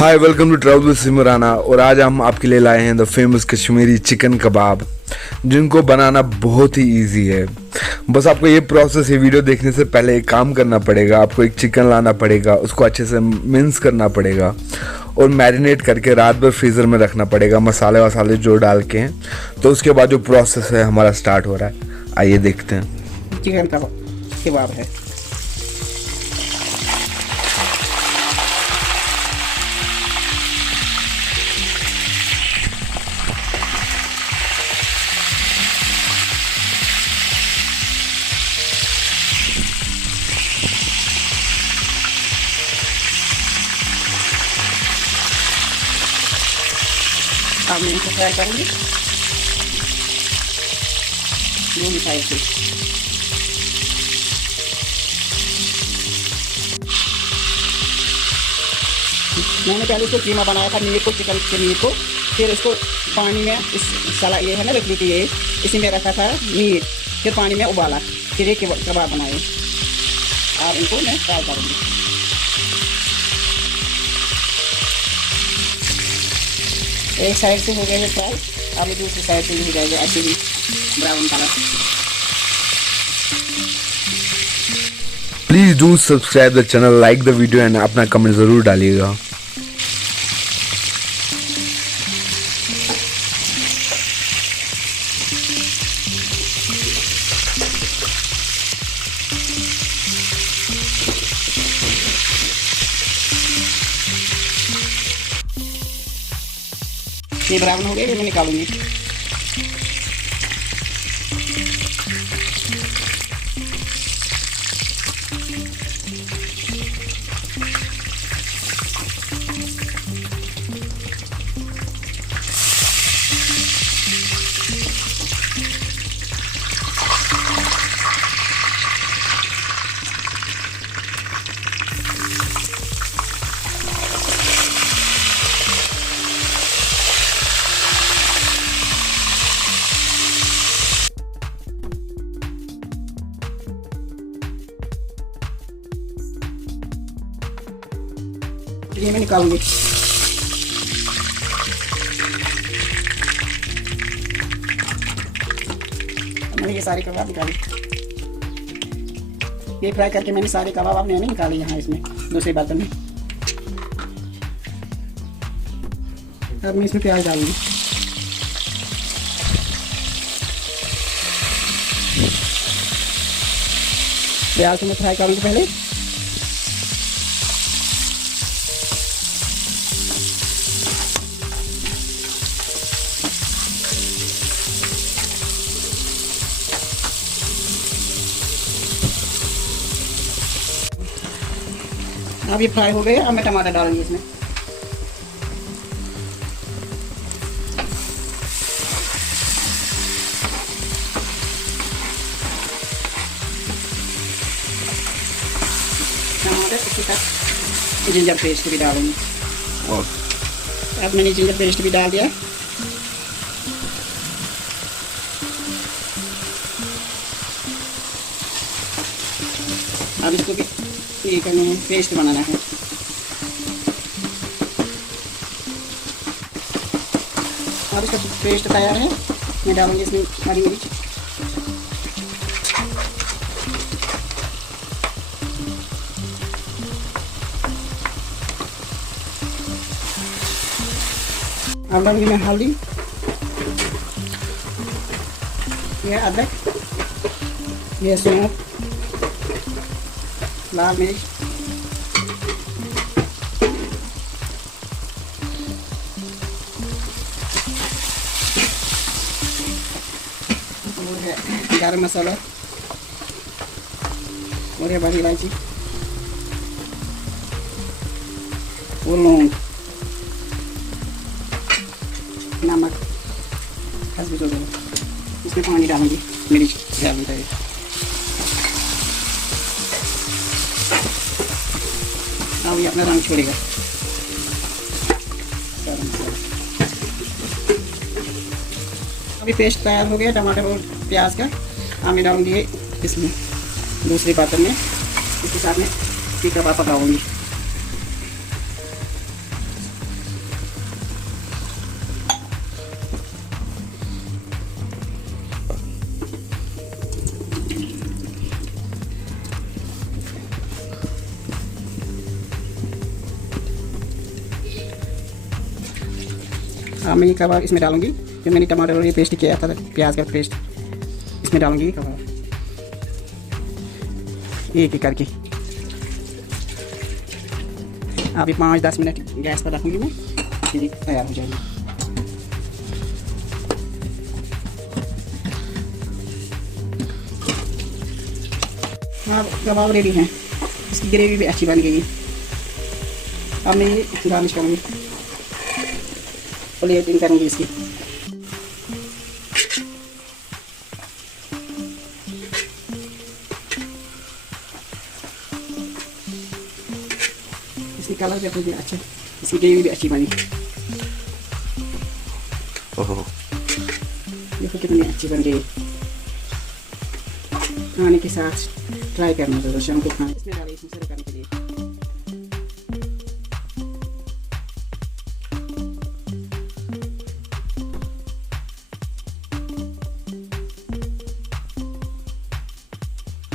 Hi welcome to travel with Simrana. और आज हम आपके लिए लाए हैं the famous Kashmiri chicken kebab, जिनको बनाना बहुत ही इजी है। बस आपको ये प्रोसेस, ये वीडियो देखने से पहले एक काम करना पड़ेगा। आपको एक चिकन लाना पड़ेगा, उसको अच्छे से मिन्स करना पड़ेगा और मैरिनेट करके रात भर फ्रीज़र में रखना पड़ेगा, मसाले वसाले जो डाल के हैं। तो उसके बाद जो प्रोसेस है हमारा स्टार्ट हो रहा है, आइए देखते हैं। चिकन कबाब है। अब मैं इसको फ्राई करूँगी दोनों साइड से। मैंने पहले इसको कीमा बनाया था मीट को, चिकन के मीट को, फिर इसको पानी में इस साला ये है ना रखनी थी, ये इसी में रखा था मीट, फिर पानी में उबाला, फिर एक कबाब बनाए। अब इनको मैं फ्राई करूँगी। एक साइड से हो गया है फ्राई, अब दूसरी साइड से भी हो जाएगा अच्छी भी brown colour. Please do subscribe the channel, like the video and अपना कमेंट ज़रूर डालिएगा। ये ब्राउन हो गया, फिर मैं निकालूंगी। ये मैं निकालूंगी। मैंने ये सारे कबाब निकाले, ये फ्राई करके मैंने सारे कबाब अब मैंने निकाले यहाँ इसमें दूसरे बर्तन में। अब मैं इसमें प्याज डालूंगी। प्याज को मैं फ्राई करूँगी पहले। अब ये फ्राई हो गए, अब मैं टमाटर डालूंगी इसमें। टमाटर इसके साथ जिंजर पेस्ट भी डालूंगी। अब मैंने जिंजर पेस्ट भी डाल दिया। अब इसको भी ये करना है, पेस्ट बनाना है। अब इसका पेस्ट तैयार है, मैं डालूंगी इसमें हरी मिर्च, अब डालूंगी मैं हल्दी, ये अदरक, ये सौंफ, लाल मिर्च, गरम मसाला और ये बड़ी इलायची और लौंग, नमक, हल्दी जो है। इसमें पानी डालूंगी, मिर्च डालनी चाहिए। अब ये अपना रंग छोड़ेगा। अभी पेस्ट तैयार हो गया टमाटर और प्याज का। अब मैं डालूंगी इसमें दूसरे बर्तन में, इसके साथ में कबाब पकाऊंगी। अब मैं ये कबाब इसमें डालूंगी, जो मैंने टमाटर और ये पेस्ट किया था, प्याज का पेस्ट, इसमें डालूंगी कबाब एक एक करके। अभी 5-10 मिनट गैस पर रखूंगी मैं, फिर तैयार हो जाएगी। हाँ, कबाब रेडी है, इसकी ग्रेवी भी अच्छी बन गई है। अब मैं ये गार्निश करूँगी, प्लेटिंग करूँगी इसकी। इसकी कलर भी अच्छा, इसकी ग्रेवी भी अच्छी बनी। ओहो, देखो कितनी अच्छी बन गई। खाने के साथ ट्राई करना जरूर, शाम को खाना। इसमें डाली इसमें सर्व करने के लिए।